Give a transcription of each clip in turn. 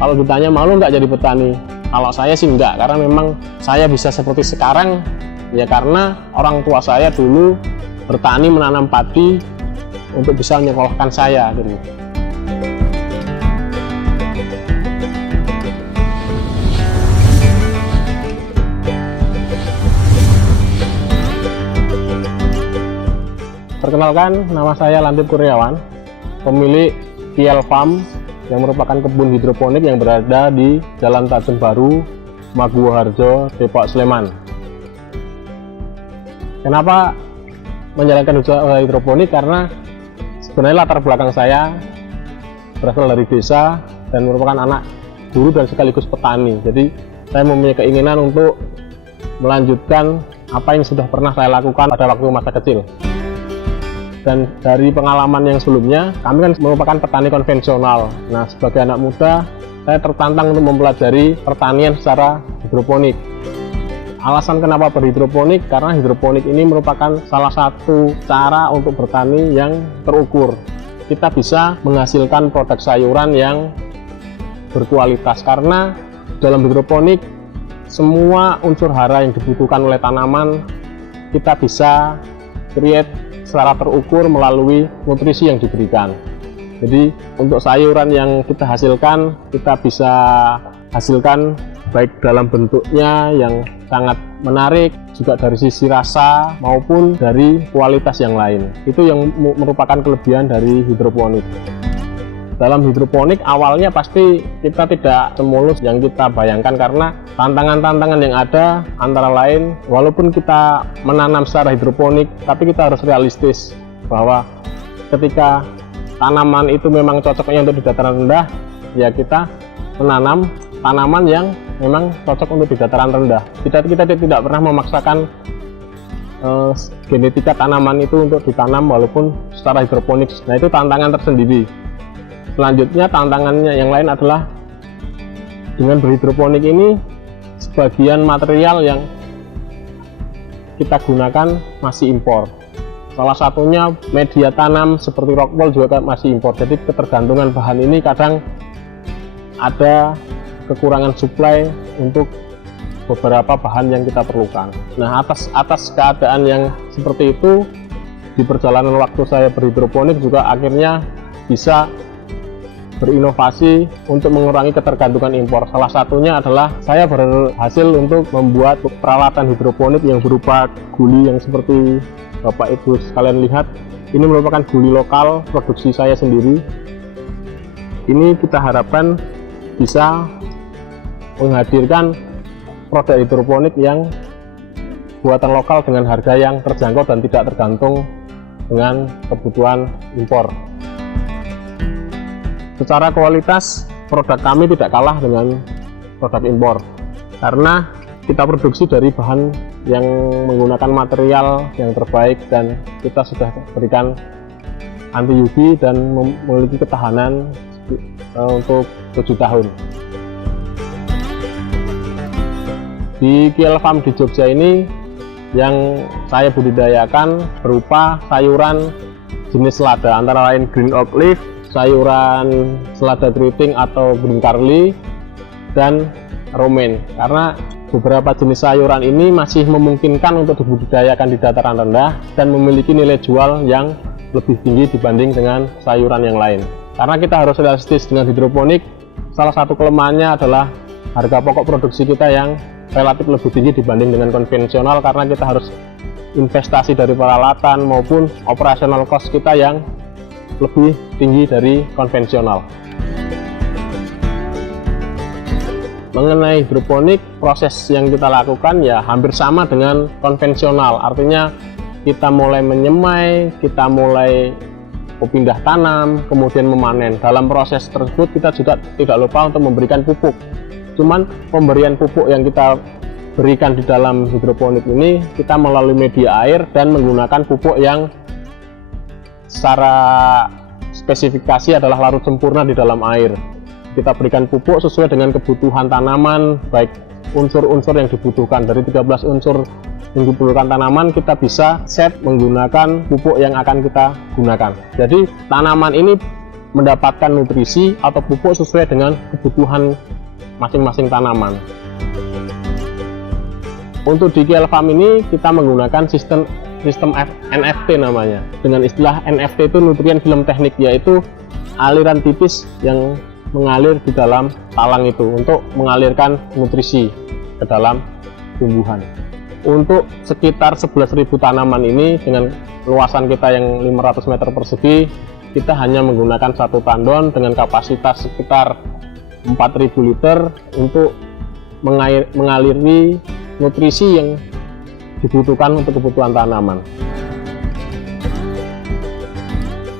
Kalau ditanya malu nggak jadi petani, kalau saya sih enggak, karena memang saya bisa seperti sekarang ya karena orang tua saya dulu bertani menanam padi untuk bisa menyekolahkan saya gitu. Perkenalkan, nama saya Lantip Kurniawan, pemilik Kiel Farm yang merupakan kebun hidroponik yang berada di Jalan Tajem Baru, Maguwoharjo, Depok, Sleman. Kenapa menjalankan usaha hidroponik? Karena sebenarnya latar belakang saya berasal dari desa dan merupakan anak guru dan sekaligus petani. Jadi saya mempunyai keinginan untuk melanjutkan apa yang sudah pernah saya lakukan pada waktu masa kecil. Dan dari pengalaman yang sebelumnya, kami kan merupakan petani konvensional. Nah, sebagai anak muda, saya tertantang untuk mempelajari pertanian secara hidroponik. Alasan kenapa berhidroponik, karena hidroponik ini merupakan salah satu cara untuk bertani yang terukur. Kita bisa menghasilkan produk sayuran yang berkualitas, karena dalam hidroponik, semua unsur hara yang dibutuhkan oleh tanaman, kita bisa create secara terukur melalui nutrisi yang diberikan. Jadi untuk sayuran yang kita hasilkan, kita bisa hasilkan baik dalam bentuknya yang sangat menarik, juga dari sisi rasa maupun dari kualitas yang lain. Itu yang merupakan kelebihan dari hidroponik. Dalam hidroponik awalnya pasti kita tidak semulus yang kita bayangkan, karena tantangan-tantangan yang ada antara lain, walaupun kita menanam secara hidroponik, tapi kita harus realistis bahwa ketika tanaman itu memang cocoknya untuk di dataran rendah, ya kita menanam tanaman yang memang cocok untuk di dataran rendah. Kita tidak pernah memaksakan genetika tanaman itu untuk ditanam walaupun secara hidroponik. Nah, itu tantangan tersendiri. Selanjutnya tantangannya yang lain adalah dengan berhidroponik ini sebagian material yang kita gunakan masih impor. Salah satunya media tanam seperti rockwool juga masih impor. Jadi ketergantungan bahan ini kadang ada kekurangan suplai untuk beberapa bahan yang kita perlukan. Nah, atas keadaan yang seperti itu, di perjalanan waktu saya berhidroponik juga akhirnya bisa berinovasi untuk mengurangi ketergantungan impor. Salah satunya adalah saya berhasil untuk membuat peralatan hidroponik yang berupa guli yang seperti Bapak Ibu sekalian lihat. Ini merupakan guli lokal produksi saya sendiri. Ini kita harapkan bisa menghadirkan produk hidroponik yang buatan lokal dengan harga yang terjangkau dan tidak tergantung dengan kebutuhan impor. Secara kualitas, produk kami tidak kalah dengan produk impor, karena kita produksi dari bahan yang menggunakan material yang terbaik dan kita sudah berikan anti UV dan memiliki ketahanan untuk 7 tahun. Di Kiel Farm di Jogja ini yang saya budidayakan berupa sayuran jenis selada, antara lain green oak leaf, sayuran selada keriting atau green carly, dan romaine. Karena beberapa jenis sayuran ini masih memungkinkan untuk dibudidayakan di dataran rendah dan memiliki nilai jual yang lebih tinggi dibanding dengan sayuran yang lain. Karena kita harus realistis dengan hidroponik, salah satu kelemahannya adalah harga pokok produksi kita yang relatif lebih tinggi dibanding dengan konvensional, karena kita harus investasi dari peralatan maupun operasional cost kita yang lebih tinggi dari konvensional. Mengenai hidroponik, proses yang kita lakukan ya hampir sama dengan konvensional. Artinya kita mulai menyemai, kita mulai pindah tanam, kemudian memanen. Dalam proses tersebut kita juga tidak lupa untuk memberikan pupuk. Cuman pemberian pupuk yang kita berikan di dalam hidroponik ini, kita melalui media air dan menggunakan pupuk yang secara spesifikasi adalah larut sempurna di dalam air. Kita berikan pupuk sesuai dengan kebutuhan tanaman, baik unsur-unsur yang dibutuhkan. Dari 13 unsur yang diperlukan tanaman, kita bisa set menggunakan pupuk yang akan kita gunakan. Jadi tanaman ini mendapatkan nutrisi atau pupuk sesuai dengan kebutuhan masing-masing tanaman. Untuk di KL Farm ini kita menggunakan sistem NFT namanya. Dengan istilah NFT itu nutrien film teknik, yaitu aliran tipis yang mengalir di dalam talang itu untuk mengalirkan nutrisi ke dalam tumbuhan. Untuk sekitar 11.000 tanaman ini dengan luasan kita yang 500 meter persegi, kita hanya menggunakan satu tandon dengan kapasitas sekitar 4.000 liter untuk mengaliri nutrisi yang dibutuhkan untuk kebutuhan tanaman.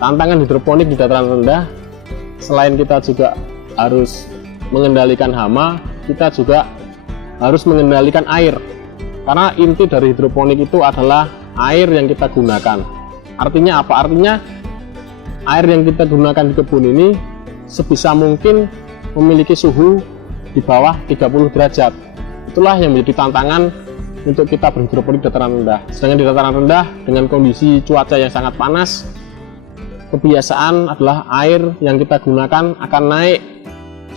Tantangan hidroponik di dataran rendah, selain kita juga harus mengendalikan hama, kita juga harus mengendalikan air. Karena inti dari hidroponik itu adalah air yang kita gunakan. Artinya apa? Artinya air yang kita gunakan di kebun ini sebisa mungkin memiliki suhu di bawah 30 derajat. Itulah yang menjadi tantangan untuk kita berhidroponik di dataran rendah. Sedangkan di dataran rendah dengan kondisi cuaca yang sangat panas, kebiasaan adalah air yang kita gunakan akan naik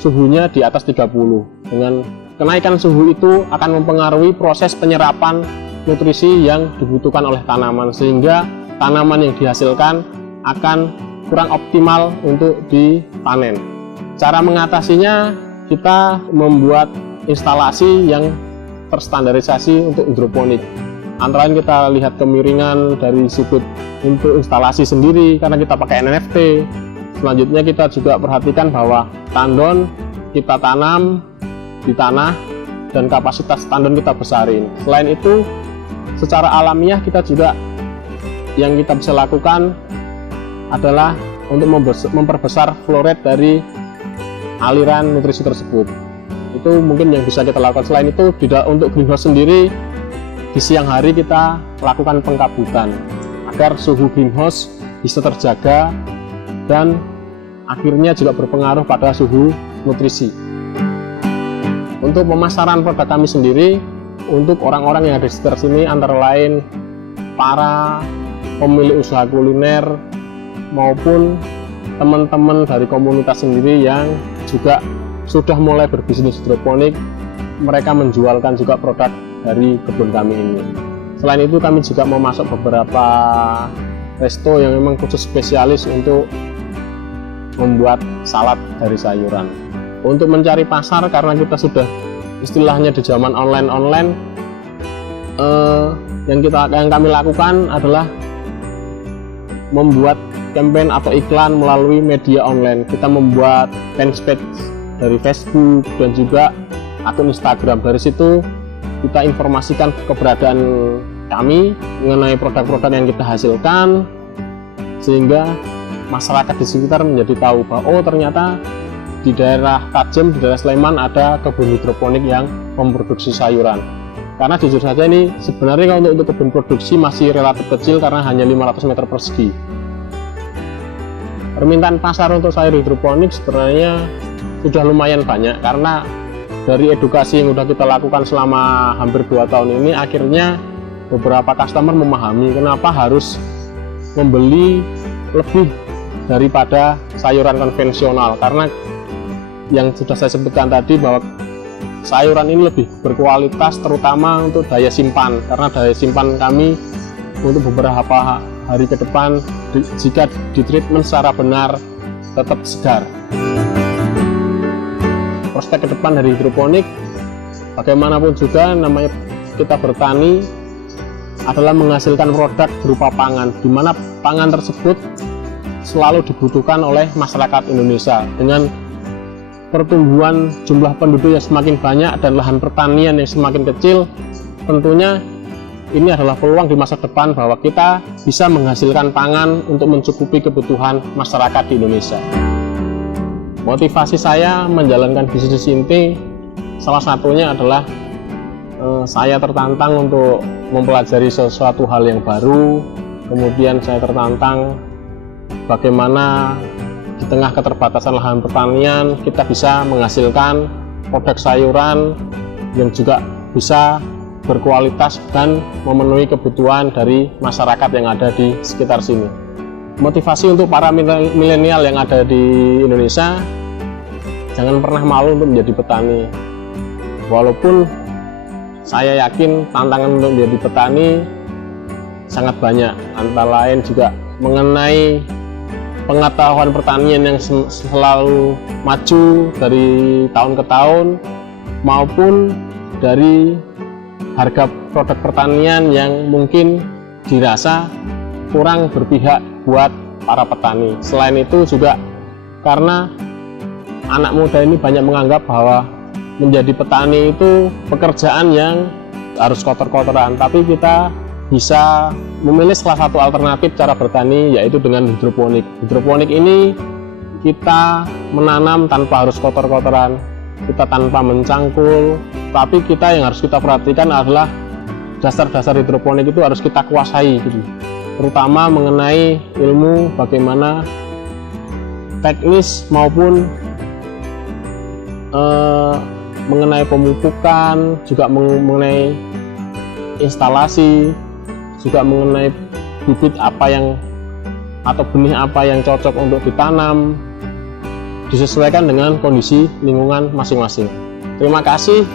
suhunya di atas 30. Dengan kenaikan suhu itu akan mempengaruhi proses penyerapan nutrisi yang dibutuhkan oleh tanaman, sehingga tanaman yang dihasilkan akan kurang optimal untuk dipanen. Cara mengatasinya, kita membuat instalasi yang terstandarisasi untuk hidroponik. Antara lain kita lihat kemiringan dari sudut untuk instalasi sendiri karena kita pakai NFT. Selanjutnya kita juga perhatikan bahwa tandon kita tanam di tanah dan kapasitas tandon kita besarin. Selain itu, secara alamiah kita juga yang kita bisa lakukan adalah untuk memperbesar flow rate dari aliran nutrisi tersebut. Itu mungkin yang bisa kita lakukan. Selain itu, untuk greenhouse sendiri, di siang hari kita lakukan pengkabutan agar suhu greenhouse bisa terjaga dan akhirnya juga berpengaruh pada suhu nutrisi. Untuk pemasaran produk kami sendiri, untuk orang-orang yang ada di sekitar sini, antara lain para pemilik usaha kuliner maupun teman-teman dari komunitas sendiri yang juga sudah mulai berbisnis hidroponik, mereka menjualkan juga produk dari kebun kami ini. Selain itu, kami juga memasuk beberapa resto yang memang khusus spesialis untuk membuat salad dari sayuran. Untuk mencari pasar, karena kita sudah istilahnya di zaman online, yang kami lakukan adalah membuat campaign atau iklan melalui media online. Kita membuat fanpage dari Facebook dan juga akun Instagram. Dari situ kita informasikan keberadaan kami mengenai produk-produk yang kita hasilkan, sehingga masyarakat di sekitar menjadi tahu bahwa oh ternyata di daerah Tajem, di daerah Sleman ada kebun hidroponik yang memproduksi sayuran. Karena jujur saja ini sebenarnya kalau untuk kebun produksi masih relatif kecil karena hanya 500 meter persegi. Permintaan pasar untuk sayur hidroponik sebenarnya sudah lumayan banyak, karena dari edukasi yang sudah kita lakukan selama hampir 2 tahun ini, akhirnya beberapa customer memahami kenapa harus membeli lebih daripada sayuran konvensional. Karena yang sudah saya sebutkan tadi bahwa sayuran ini lebih berkualitas, terutama untuk daya simpan, karena daya simpan kami untuk beberapa hari ke depan jika ditreatment secara benar tetap segar. Prospek ke depan dari hidroponik, bagaimanapun juga namanya kita bertani adalah menghasilkan produk berupa pangan, di mana pangan tersebut selalu dibutuhkan oleh masyarakat Indonesia. Dengan pertumbuhan jumlah penduduk yang semakin banyak dan lahan pertanian yang semakin kecil, tentunya ini adalah peluang di masa depan bahwa kita bisa menghasilkan pangan untuk mencukupi kebutuhan masyarakat di Indonesia. Motivasi saya menjalankan bisnis ini salah satunya adalah saya tertantang untuk mempelajari sesuatu hal yang baru. Kemudian saya tertantang bagaimana di tengah keterbatasan lahan pertanian kita bisa menghasilkan produk sayuran yang juga bisa berkualitas dan memenuhi kebutuhan dari masyarakat yang ada di sekitar sini. motivasi untuk para milenial yang ada di Indonesia, jangan pernah malu untuk menjadi petani. Walaupun saya yakin tantangan untuk menjadi petani sangat banyak, antara lain juga mengenai pengetahuan pertanian yang selalu maju dari tahun ke tahun, maupun dari harga produk pertanian yang mungkin dirasa kurang berpihak buat para petani. Selain itu juga karena anak muda ini banyak menganggap bahwa menjadi petani itu pekerjaan yang harus kotor-kotoran, tapi kita bisa memilih salah satu alternatif cara bertani, yaitu dengan hidroponik. Hidroponik ini kita menanam tanpa harus kotor-kotoran, kita tanpa mencangkul, tapi kita yang harus kita perhatikan adalah dasar-dasar hidroponik itu harus kita kuasai gitu. Terutama mengenai ilmu bagaimana teknis maupun mengenai pemupukan, juga mengenai instalasi, juga mengenai bibit apa yang atau benih apa yang cocok untuk ditanam, disesuaikan dengan kondisi lingkungan masing-masing. Terima kasih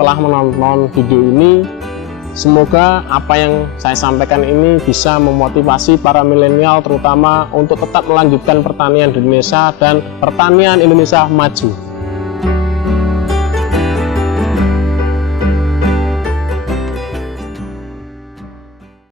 telah menonton video ini. Semoga apa yang saya sampaikan ini bisa memotivasi para milenial, terutama untuk tetap melanjutkan pertanian di Indonesia dan pertanian Indonesia maju.